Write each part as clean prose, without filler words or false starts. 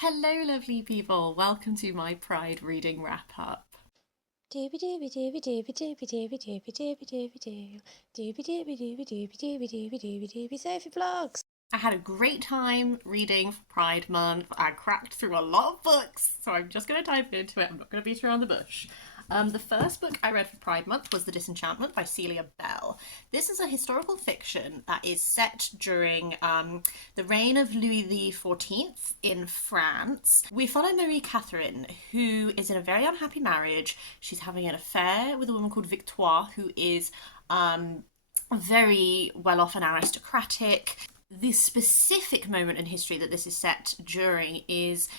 Hello, lovely people. Welcome to my Pride reading wrap up. Dooby dooby dooby dooby dooby dooby dooby dooby dooby doo. Dooby dooby dooby dooby dooby dooby dooby dooby Sophie vlogs. I had a great time reading for Pride Month. I cracked through a lot of books, so I'm just going to dive into it. I'm not going to beat around the bush. The first book I read for Pride Month was The Disenchantment by Celia Bell. This is a historical fiction that is set during the reign of Louis XIV in France. We follow Marie Catherine, who is in a very unhappy marriage. She's having an affair with a woman called Victoire, who is very well off and aristocratic. The specific moment in history that this is set during is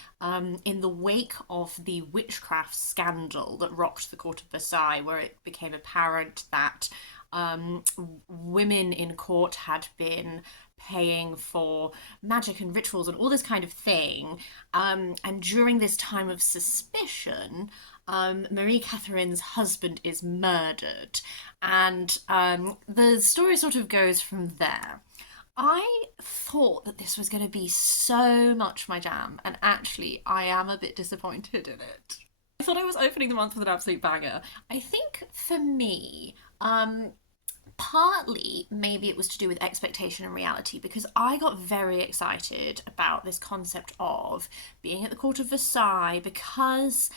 in the wake of the witchcraft scandal that rocked the court of Versailles, where it became apparent that women in court had been paying for magic and rituals and all this kind of thing. And during this time of suspicion, Marie Catherine's husband is murdered. And the story sort of goes from there. I thought that this was going to be so much my jam, and actually, I am a bit disappointed in it. I thought I was opening the month with an absolute banger. I think for me, partly maybe it was to do with expectation and reality because I got very excited about this concept of being at the court of Versailles because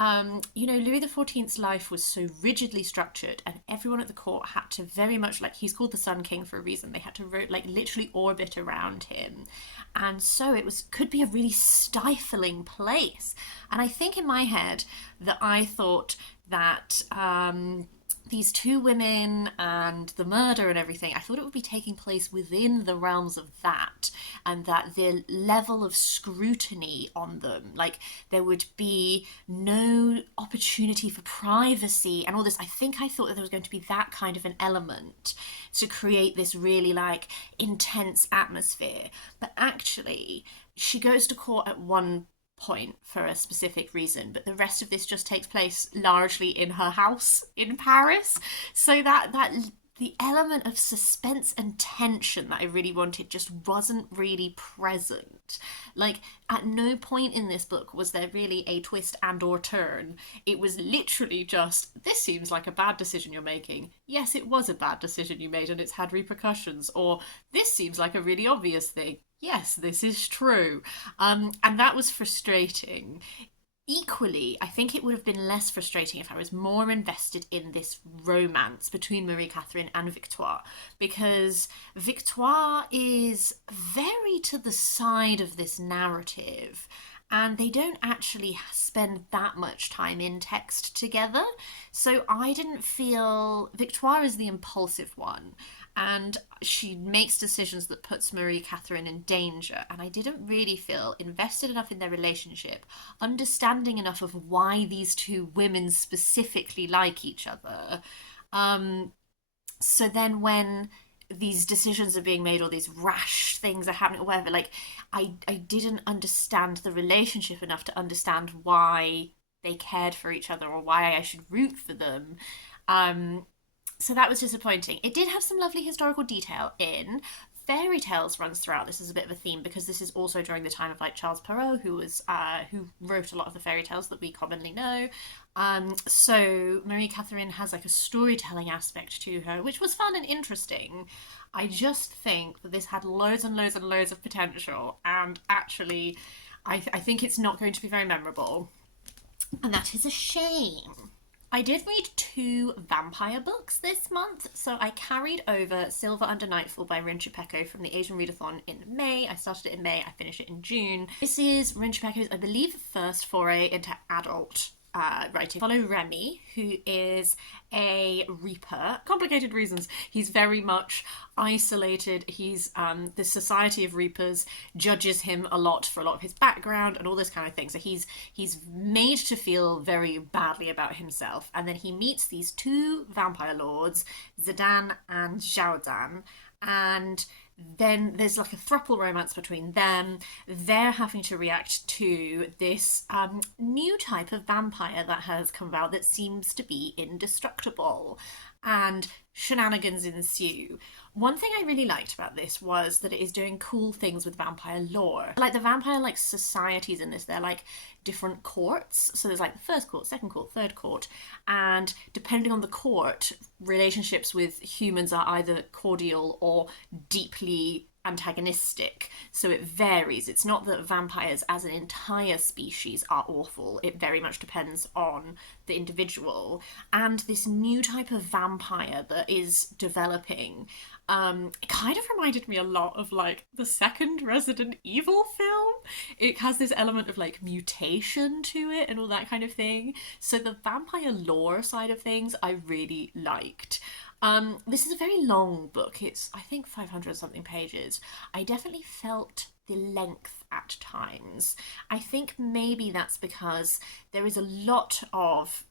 Louis XIV's life was so rigidly structured, and everyone at the court had to very much he's called the Sun King for a reason. They had to literally orbit around him, and so it was could be a really stifling place. And I think in my head that I thought that these two women and the murder and everything, I thought it would be taking place within the realms of that, and that the level of scrutiny on them, there would be no opportunity for privacy and all this. I thought that there was going to be that kind of an element to create this really intense atmosphere. But actually, she goes to court at one point for a specific reason, but the rest of this just takes place largely in her house in Paris. So that the element of suspense and tension that I really wanted just wasn't really present. At no point in this book was there really a twist and or turn. It was literally just, this seems like a bad decision you're making. Yes, it was a bad decision you made and it's had repercussions. Or this seems like a really obvious thing. Yes, this is true. And that was frustrating. Equally, I think it would have been less frustrating if I was more invested in this romance between Marie Catherine and Victoire, because Victoire is very to the side of this narrative, and they don't actually spend that much time in text together. So I didn't feel Victoire is the impulsive one, and she makes decisions that puts Marie Catherine in danger, and I didn't really feel invested enough in their relationship, understanding enough of why these two women specifically like each other. So then when these decisions are being made or these rash things are happening or whatever, I didn't understand the relationship enough to understand why they cared for each other or why I should root for them. So that was disappointing. It did have some lovely historical detail in. Fairy tales runs throughout this as a bit of a theme because this is also during the time of Charles Perrault, who wrote a lot of the fairy tales that we commonly know. So Marie Catherine has a storytelling aspect to her, which was fun and interesting. I just think that this had loads and loads and loads of potential, and actually, I think it's not going to be very memorable, and that is a shame. I did read two vampire books this month, so I carried over Silver Under Nightfall by Rin Chupeco from the Asian Readathon in May. I started it in May, I finished it in June. This is Rin Chupeco's, I believe, first foray into adult writing. Follow Remy, who is a reaper. Complicated reasons. He's very much isolated. He's the Society of Reapers judges him a lot for a lot of his background and all this kind of thing. So he's made to feel very badly about himself. And then he meets these two vampire lords, Zidane and Xiaodan, and then there's a throuple romance between them. They're having to react to this new type of vampire that has come about that seems to be indestructible. and shenanigans ensue. One thing I really liked about this was that it is doing cool things with vampire lore. Like the vampire like societies in this, they're like different courts. So there's like the first court, second court, third court, and depending on the court, relationships with humans are either cordial or deeply antagonistic, so it varies. It's not that vampires as an entire species are awful, it very much depends on the individual. And this new type of vampire that is developing, it kind of reminded me a lot of like the second Resident Evil film. It has this element of like mutation to it and all that kind of thing. So the vampire lore side of things I really liked. This is a very long book. It's, I think, 500 something pages. I definitely felt the length at times. I think maybe that's because there is a lot of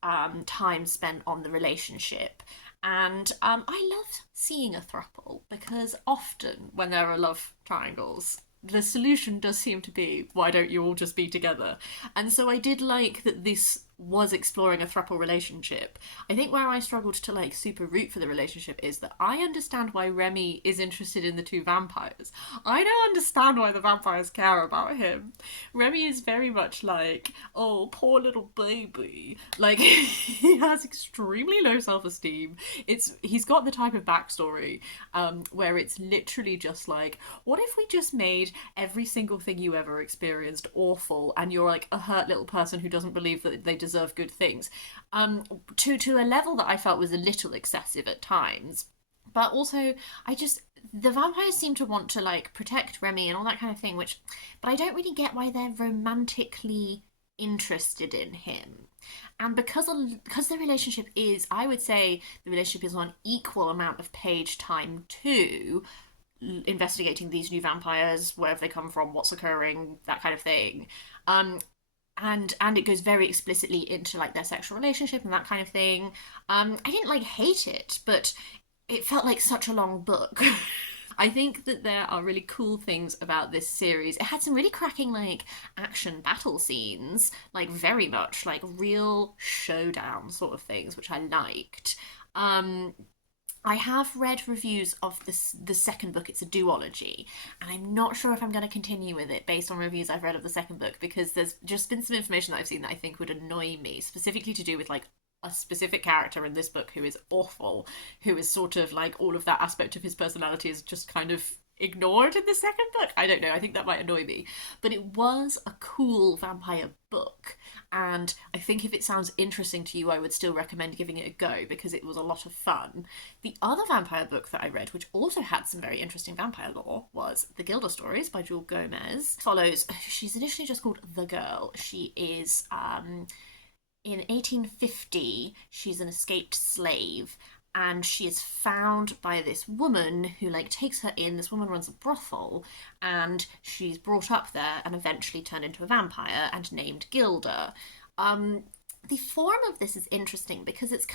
time spent on the relationship. And I love seeing a throuple because often when there are love triangles, the solution does seem to be, why don't you all just be together? And so I did like that this was exploring a throuple relationship. I think where I struggled to like super root for the relationship is that I understand why Remy is interested in the two vampires. I don't understand why the vampires care about him. Remy is very much like, oh, poor little baby. Like he has extremely low self-esteem. He's got the type of backstory where it's literally just like, what if we just made every single thing you ever experienced awful, and you're like a hurt little person who doesn't believe that they deserve good things, to a level that I felt was a little excessive at times. But also, the vampires seem to want to like protect Remy and all that kind of thing, but I don't really get why they're romantically interested in him. And because the relationship is, I would say, the relationship is on equal amount of page time too, investigating these new vampires, wherever they come from, what's occurring, that kind of thing. And it goes very explicitly into like their sexual relationship and that kind of thing. I didn't like hate it, but it felt like such a long book. I think that there are really cool things about this series. It had some really cracking like action battle scenes, like very much like real showdown sort of things, which I liked. I have read reviews of the second book. It's a duology, and I'm not sure if I'm going to continue with it based on reviews I've read of the second book, because there's just been some information that I've seen that I think would annoy me, specifically to do with like a specific character in this book who is awful, who is sort of like all of that aspect of his personality is just kind of ignored in the second book. I don't know, I think that might annoy me. But it was a cool vampire book, and I think if it sounds interesting to you, I would still recommend giving it a go because it was a lot of fun. The other vampire book that I read, which also had some very interesting vampire lore, was The Gilda Stories by Jewelle Gomez. Follows, she's initially just called The Girl. She is, in 1850, she's an escaped slave, and she is found by this woman who like takes her in. This woman runs a brothel, and she's brought up there and eventually turned into a vampire and named Gilda. The form of this is interesting because it's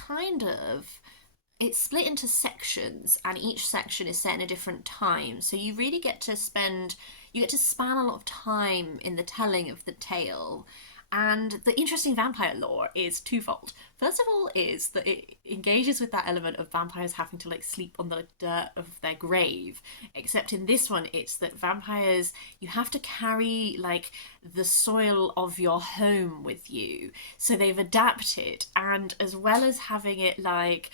split into sections, and each section is set in a different time, so you really get to span a lot of time in the telling of the tale. And the interesting vampire lore is twofold. First of all is that it engages with that element of vampires having to like sleep on the dirt of their grave. Except in this one, it's that vampires, you have to carry like the soil of your home with you. So they've adapted, and as well as having it like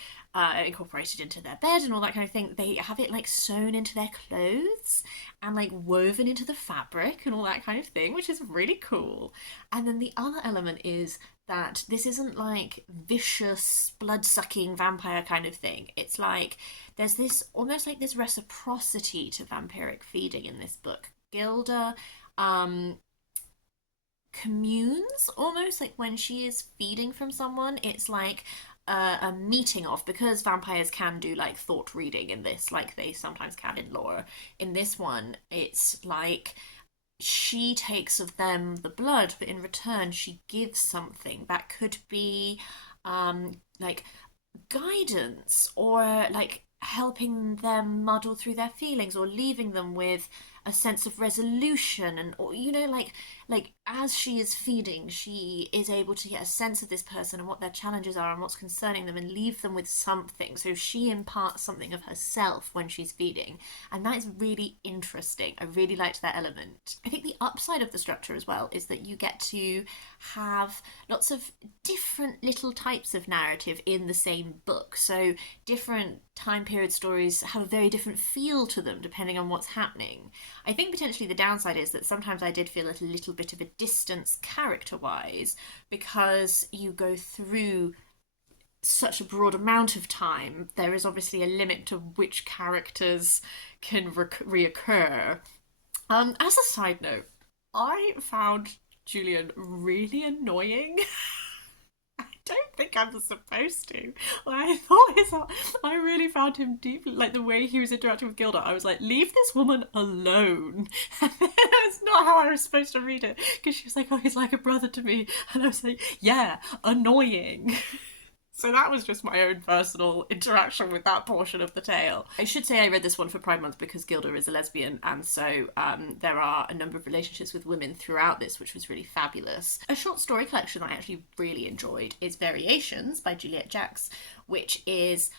incorporated into their bed and all that kind of thing, they have it like sewn into their clothes and like woven into the fabric and all that kind of thing, which is really cool. And then the other element is that this isn't like vicious blood-sucking vampire kind of thing. It's like there's this almost like this reciprocity to vampiric feeding in this book. Gilda communes almost, like when she is feeding from someone, it's like a meeting of, because vampires can do like thought reading in this, like they sometimes can in lore. In this one, it's like she takes of them the blood, but in return she gives something that could be like guidance, or like helping them muddle through their feelings, or leaving them with a sense of resolution, and or like as she is feeding, she is able to get a sense of this person and what their challenges are and what's concerning them, and leave them with something. So she imparts something of herself when she's feeding, and that is really interesting. I really liked that element. I think the upside of the structure as well is that you get to have lots of different little types of narrative in the same book. So different time period stories have a very different feel to them depending on what's happening. I think potentially the downside is that sometimes I did feel a little bit of a distance character wise, because you go through such a broad amount of time. There is obviously a limit to which characters can reoccur. As a side note, I found Julian really annoying. I don't think I was supposed to. I really found him deeply, like the way he was interacting with Gilda. I was like, leave this woman alone. That's not how I was supposed to read it, because she was like, oh, he's like a brother to me, and I was like, yeah, annoying. So that was just my own personal interaction with that portion of the tale. I should say I read this one for Pride Month because Gilda is a lesbian, and so there are a number of relationships with women throughout this, which was really fabulous. A short story collection I actually really enjoyed is Variations by Juliet Jacques, which is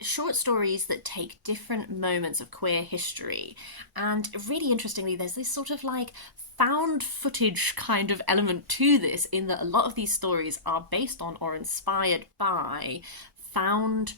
short stories that take different moments of queer history. And really interestingly, there's this sort of like found footage kind of element to this, in that a lot of these stories are based on or inspired by found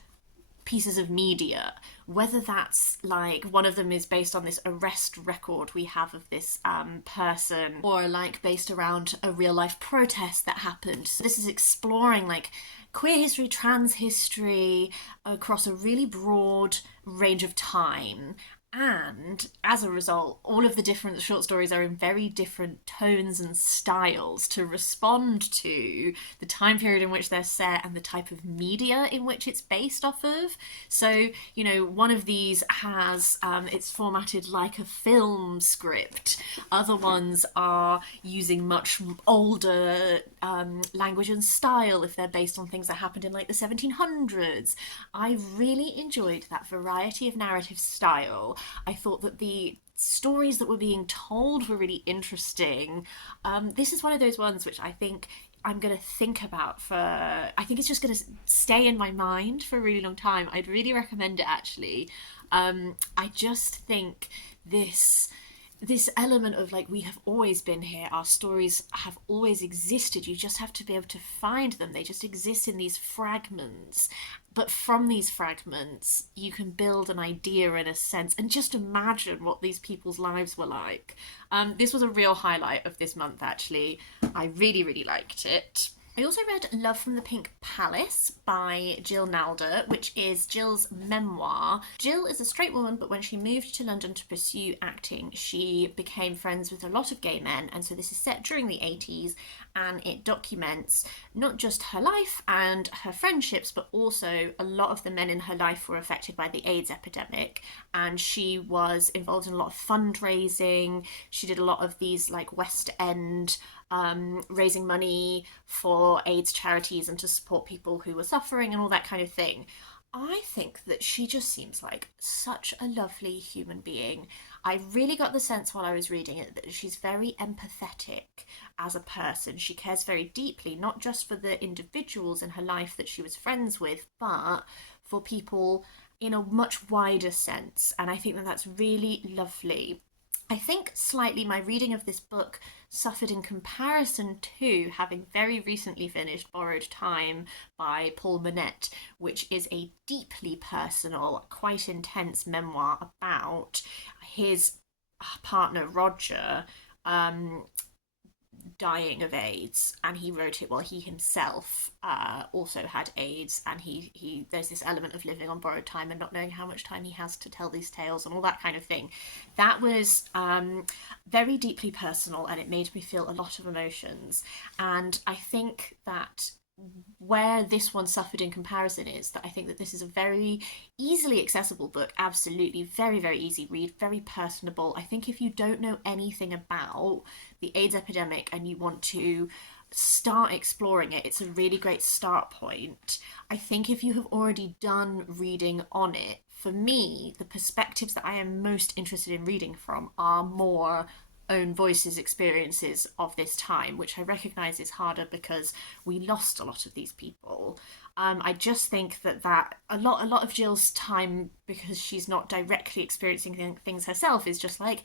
pieces of media, whether that's like one of them is based on this arrest record we have of this person, or like based around a real life protest that happened. So this is exploring like queer history, trans history across a really broad range of time. And as a result, all of the different short stories are in very different tones and styles to respond to the time period in which they're set and the type of media in which it's based off of. So, you know, one of these has, it's formatted like a film script. Other ones are using much older language and style if they're based on things that happened in like the 1700s. I really enjoyed that variety of narrative style. I thought that the stories that were being told were really interesting. This is one of those ones which I think I'm going to think about for, I think it's just going to stay in my mind for a really long time. I'd really recommend it, actually. I just think this element of like, we have always been here, our stories have always existed, you just have to be able to find them, they just exist in these fragments, but from these fragments you can build an idea in a sense and just imagine what these people's lives were like. This was a real highlight of this month, actually. I really liked it. I also read Love from the Pink Palace by Jill Nalder, which is Jill's memoir. Jill is a straight woman, but when she moved to London to pursue acting, she became friends with a lot of gay men, and so this is set during the 80s, and it documents not just her life and her friendships, but also a lot of the men in her life were affected by the AIDS epidemic, and she was involved in a lot of fundraising. She did a lot of these like West End raising money for AIDS charities and to support people who were suffering and all that kind of thing. I think that she just seems like such a lovely human being. I really got the sense while I was reading it that she's very empathetic as a person. She cares very deeply, not just for the individuals in her life that she was friends with, but for people in a much wider sense. And I think that that's really lovely. I think slightly my reading of this book suffered in comparison to having very recently finished Borrowed Time by Paul Monette, which is a deeply personal, quite intense memoir about his partner Roger dying of AIDS, and he wrote it while he himself also had AIDS, and he there's this element of living on borrowed time and not knowing how much time he has to tell these tales and all that kind of thing. That was very deeply personal, and it made me feel a lot of emotions. And I think that where this one suffered in comparison is that I think that this is a very easily accessible book, absolutely very easy read, very personable. I think if you don't know anything about the AIDS epidemic and you want to start exploring it, it's a really great start point. I think if you have already done reading on it for me, the perspectives that I am most interested in reading from are more own voices experiences of this time, which I recognise is harder because we lost a lot of these people. I just think that a lot of Jill's time, because she's not directly experiencing things herself, is just like,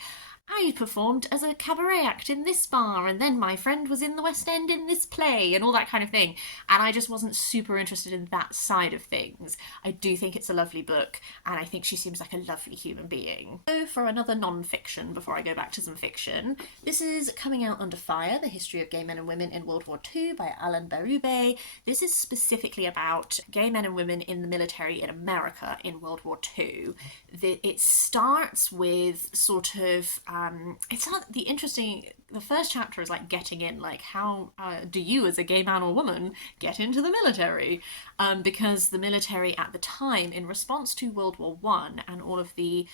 I performed as a cabaret act in this bar, and then my friend was in the West End in this play, and all that kind of thing. And I just wasn't super interested in that side of things. I do think it's a lovely book, and I think she seems like a lovely human being. So, for another non-fiction, before I go back to some fiction, this is Coming Out Under Fire, The History of Gay Men and Women in World War II by Alan Berube. This is specifically about gay men and women in the military in America in World War II. It starts with sort of it's not the interesting. The first chapter is like getting in, like how do you, as a gay man or woman, get into the military? Because the military at the time, in response to World War One and all of the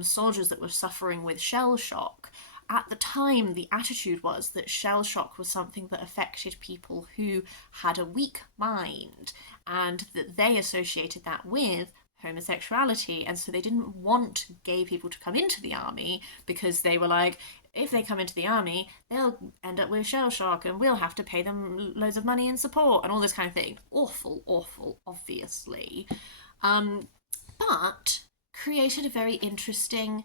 soldiers that were suffering with shell shock. At the time, the attitude was that shell shock was something that affected people who had a weak mind, and that they associated that with homosexuality, and so they didn't want gay people to come into the army because they were like, if they come into the army, they'll end up with shell shock and we'll have to pay them loads of money and support and all this kind of thing. Awful, awful, obviously. But created a very interesting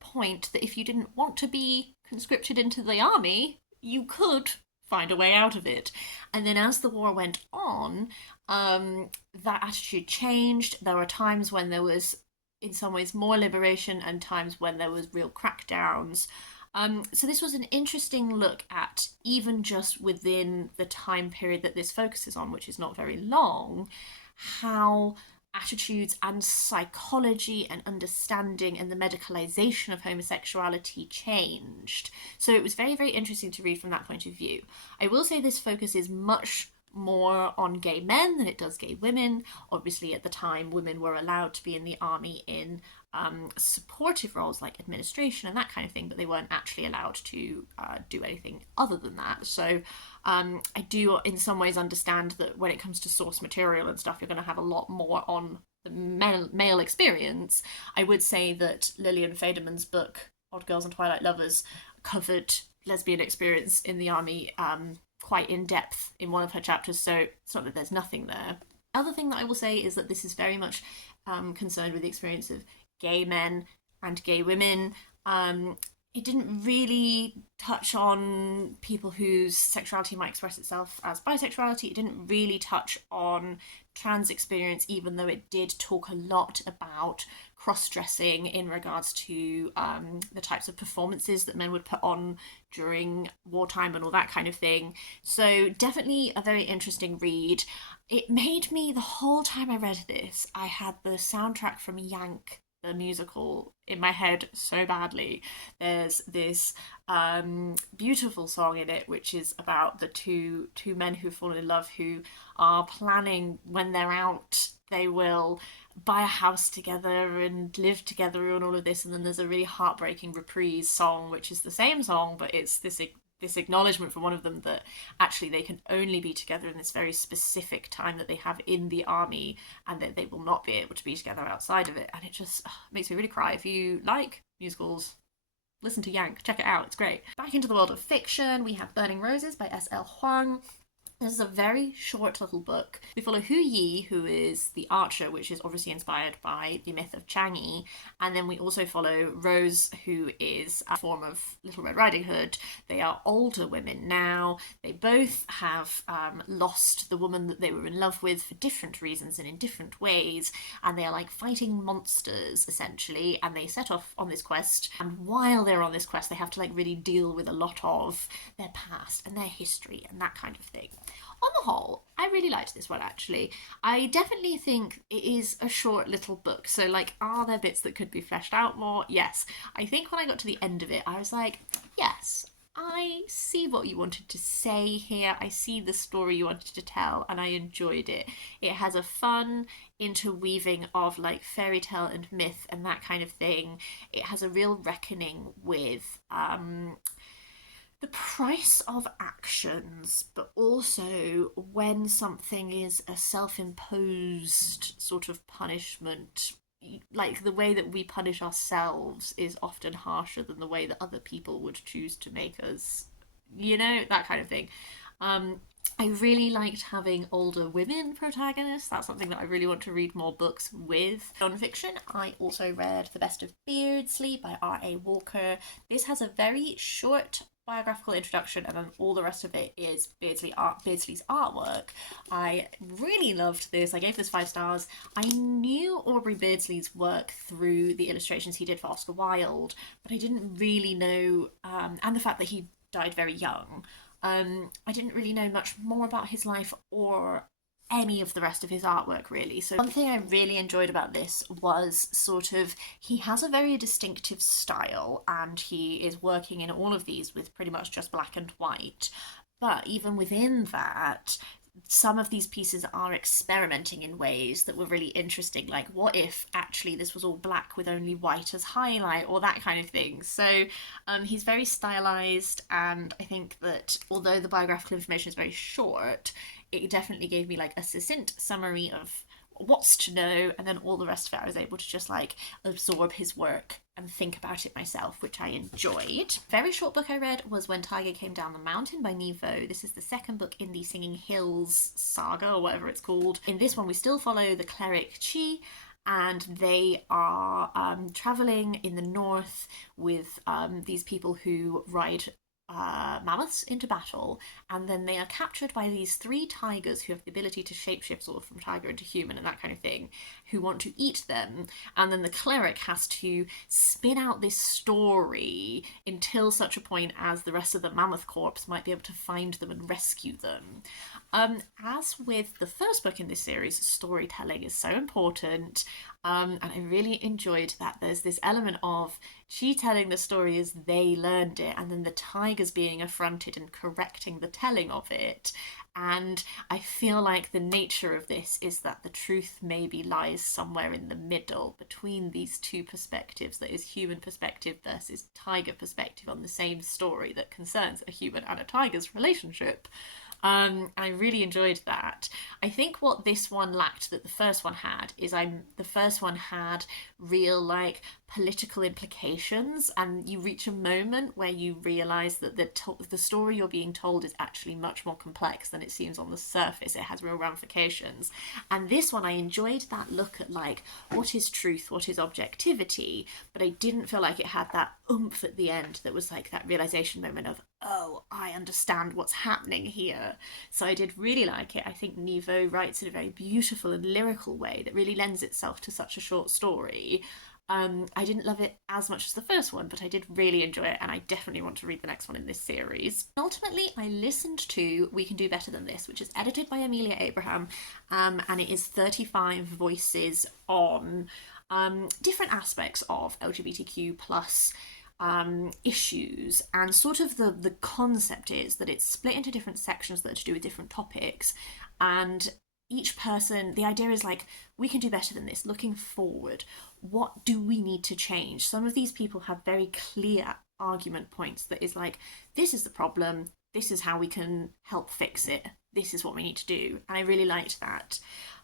point that if you didn't want to be conscripted into the army, you could find a way out of it. And then as the war went on, that attitude changed. There were times when there was, in some ways, more liberation and times when there was real crackdowns. So this was an interesting look at, even just within the time period that this focuses on, which is not very long, how attitudes and psychology and understanding and the medicalization of homosexuality changed. So it was very, very interesting to read from that point of view. I will say this focuses much more on gay men than it does gay women. Obviously, at the time, women were allowed to be in the army in supportive roles like administration and that kind of thing, but they weren't actually allowed to do anything other than that. So I do in some ways understand that when it comes to source material and stuff, you're going to have a lot more on the male experience. I would say that Lillian Faderman's book, Odd Girls and Twilight Lovers, covered lesbian experience in the army quite in depth in one of her chapters, so it's not that there's nothing there. Other thing that I will say is that this is very much concerned with the experience of gay men and gay women. It didn't really touch on people whose sexuality might express itself as bisexuality. It didn't really touch on trans experience, even though it did talk a lot about cross-dressing in regards to the types of performances that men would put on during wartime and all that kind of thing. So definitely a very interesting read. It made me, the whole time I read this, I had the soundtrack from Yank, the musical, in my head so badly. There's this beautiful song in it which is about the two men who fall in love, who are planning when they're out they will buy a house together and live together and all of this, and then there's a really heartbreaking reprise song which is the same song, but it's this acknowledgement from one of them that actually they can only be together in this very specific time that they have in the army, and that they will not be able to be together outside of it. And it just makes me really cry. If you like musicals, listen to Yank, check it out, it's great. Back into the world of fiction, we have Burning Roses by S.L. Huang. This is a very short little book. We follow Nghi, who is the archer, which is obviously inspired by the myth of Changi. And then we also follow Rose, who is a form of Little Red Riding Hood. They are older women now. They both have lost the woman that they were in love with for different reasons and in different ways. And they are like fighting monsters, essentially. And they set off on this quest. And while they're on this quest, they have to like really deal with a lot of their past and their history and that kind of thing. On the whole, I really liked this one, actually. I definitely think it is a short little book. So, like, are there bits that could be fleshed out more? Yes. I think when I got to the end of it, I was like, yes, I see what you wanted to say here. I see the story you wanted to tell, and I enjoyed it. It has a fun interweaving of, like, fairy tale and myth and that kind of thing. It has a real reckoning with the price of actions, but also when something is a self-imposed sort of punishment like the way that we punish ourselves is often harsher than the way that other people would choose to make us, that kind of thing. Um, I really liked having older women protagonists. That's something that I really want to read more books with. Non-fiction, I also read The Best of Beardsley by R.A. Walker. This has a very short biographical introduction, and then all the rest of it is Beardsley's artwork. I really loved this. I gave this 5 stars. I knew Aubrey Beardsley's work through the illustrations he did for Oscar Wilde, but I didn't really know, and the fact that he died very young. I didn't really know much more about his life or any of the rest of his artwork, really. So one thing I really enjoyed about this was sort of, he has a very distinctive style, and he is working in all of these with pretty much just black and white. But even within that, some of these pieces are experimenting in ways that were really interesting. Like, what if actually this was all black with only white as highlight, or that kind of thing. So he's very stylized, and I think that although the biographical information is very short, it definitely gave me like a succinct summary of what's to know, and then all the rest of it I was able to just like absorb his work and think about it myself, which I enjoyed. Very short book I read was When Tiger Came Down the Mountain by Nghi. This is the second book in the Singing Hills saga, or whatever it's called. In this one we still follow the cleric Chi, and they are traveling in the north with these people who ride mammoths into battle, and then they are captured by these 3 tigers who have the ability to shapeshift sort of from tiger into human and that kind of thing, who want to eat them. And then the cleric has to spin out this story until such a point as the rest of the mammoth corps might be able to find them and rescue them. As with the first book in this series, storytelling is so important, and I really enjoyed that there's this element of she telling the story as they learned it, and then the tigers being affronted and correcting the telling of it. And I feel like the nature of this is that the truth maybe lies somewhere in the middle between these 2 perspectives, that is human perspective versus tiger perspective on the same story that concerns a human and a tiger's relationship. I really enjoyed that. I think what this one lacked that the first one had is the first one had real like political implications, and you reach a moment where you realise that the story you're being told is actually much more complex than it seems on the surface. It has real ramifications. And this one, I enjoyed that look at like what is truth, what is objectivity, but I didn't feel like it had that oomph at the end that was like that realisation moment of, oh, I understand what's happening here. So I did really like it. I think Nghi writes in a very beautiful and lyrical way that really lends itself to such a short story. I didn't love it as much as the first one, but I did really enjoy it, and I definitely want to read the next one in this series. Ultimately, I listened to We Can Do Better Than This, which is edited by Amelia Abraham, and it is 35 voices on different aspects of LGBTQ plus issues, and sort of the concept is that it's split into different sections that are to do with different topics, and each person, the idea is like, we can do better than this, looking forward. What do we need to change? Some of these people have very clear argument points that is like, this is the problem, this is how we can help fix it, this is what we need to do. And I really liked that.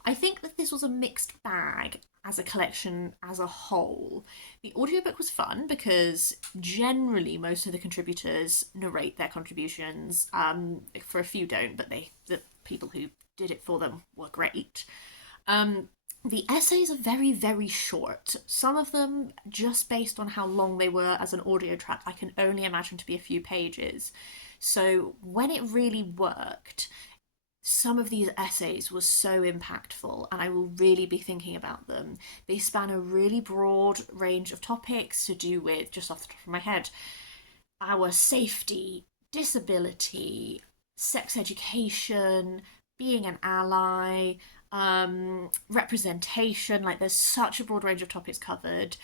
I think that this was a mixed bag as a collection as a whole. The audiobook was fun because generally most of the contributors narrate their contributions. For a few don't, but the people who did it for them were great. The essays are very, very short. Some of them, just based on how long they were as an audio track, I can only imagine to be a few pages. So when it really worked, some of these essays were so impactful, and I will really be thinking about them. They span a really broad range of topics to do with, just off the top of my head, our safety, disability, sex education, being an ally, representation. Like, there's such a broad range of topics covered.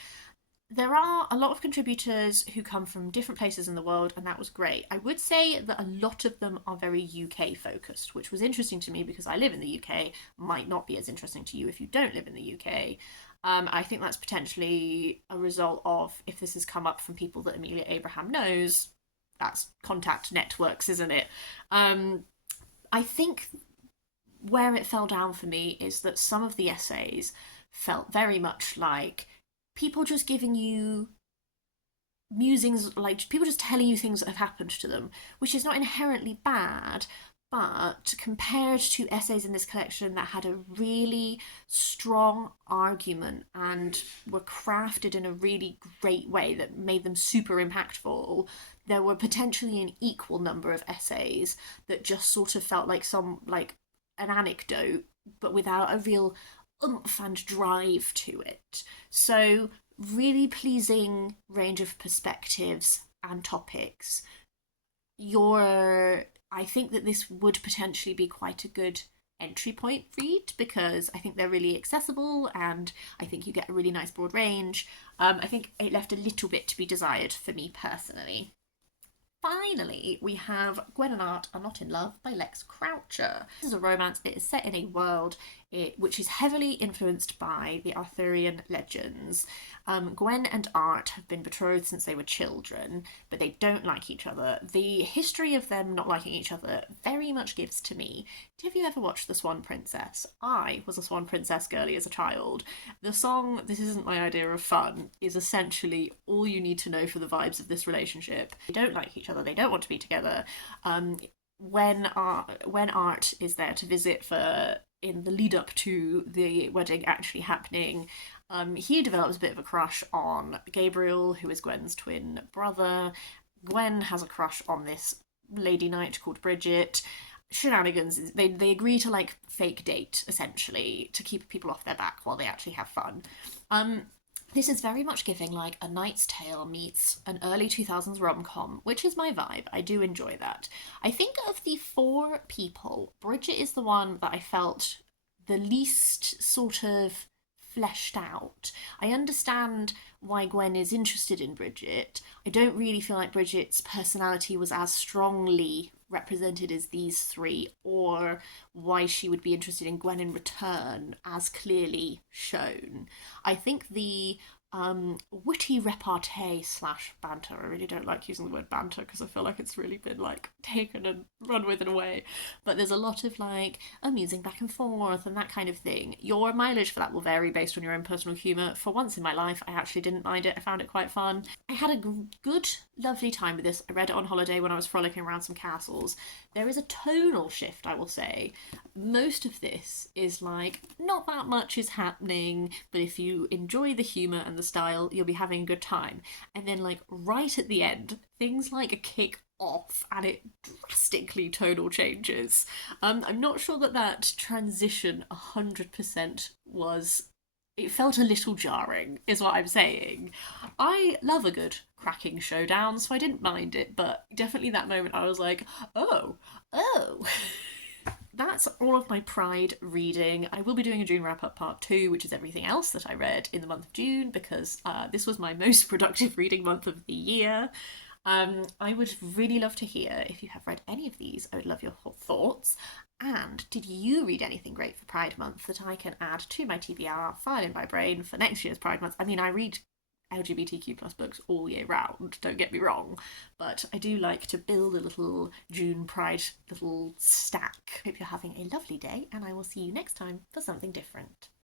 There are a lot of contributors who come from different places in the world, and that was great. I would say that a lot of them are very UK focused, which was interesting to me because I live in the UK, might not be as interesting to you if you don't live in the UK. I think that's potentially a result of, if this has come up from people that Amelia Abraham knows, that's contact networks, isn't it? I think where it fell down for me is that some of the essays felt very much like people just giving you musings, like people just telling you things that have happened to them, which is not inherently bad, but compared to essays in this collection that had a really strong argument and were crafted in a really great way that made them super impactful, there were potentially an equal number of essays that just sort of felt like an anecdote, but without a real oomph and drive to it. So really pleasing range of perspectives and topics. I think that this would potentially be quite a good entry point read because I think they're really accessible and I think you get a really nice broad range. I think it left a little bit to be desired for me personally. Finally, we have Gwen and Art Are Not in Love by Lex Croucher. This is a romance. It is set in a world which is heavily influenced by the Arthurian legends. Gwen and Art have been betrothed since they were children, but they don't like each other. The history of them not liking each other very much gives to me. Have you ever watched The Swan Princess? I was a Swan Princess girly as a child. The song This Isn't My Idea of Fun is essentially all you need to know for the vibes of this relationship. They don't like each other, they don't want to be together. When Art is there to visit in the lead up to the wedding actually happening, he develops a bit of a crush on Gabriel, who is Gwen's twin brother. Gwen has a crush on this lady knight called Bridget. Shenanigans. They agree to like fake date essentially to keep people off their back while they actually have fun. This is very much giving like A Knight's Tale meets an early 2000s rom-com, which is my vibe. I do enjoy that. I think of the four people, Bridget is the one that I felt the least sort of fleshed out. I understand why Gwen is interested in Bridget. I don't really feel like Bridget's personality was as strongly represented as these three, or why she would be interested in Gwen in return as clearly shown. I think the witty repartee slash banter. I really don't like using the word banter because I feel like it's really been like taken and run with in a way. But there's a lot of like amusing back and forth and that kind of thing. Your mileage for that will vary based on your own personal humour. For once in my life, I actually didn't mind it. I found it quite fun. I had a good, lovely time with this. I read it on holiday when I was frolicking around some castles. There is a tonal shift, I will say. Most of this is like, not that much is happening, but if you enjoy the humour and the style, you'll be having a good time. And then, like, right at the end, things like kick off and it drastically tonal changes. I'm not sure that transition 100% was. It felt a little jarring, is what I'm saying. I love a good cracking showdown, so I didn't mind it, but definitely that moment I was like, oh. That's all of my Pride reading. I will be doing a June wrap-up part 2, which is everything else that I read in the month of June, because this was my most productive reading month of the year. I would really love to hear if you have read any of these. I would love your thoughts. And did you read anything great for Pride Month that I can add to my TBR, file in my brain for next year's Pride Month? I mean, I read LGBTQ plus books all year round, don't get me wrong, but I do like to build a little June Pride little stack. Hope you're having a lovely day, and I will see you next time for something different.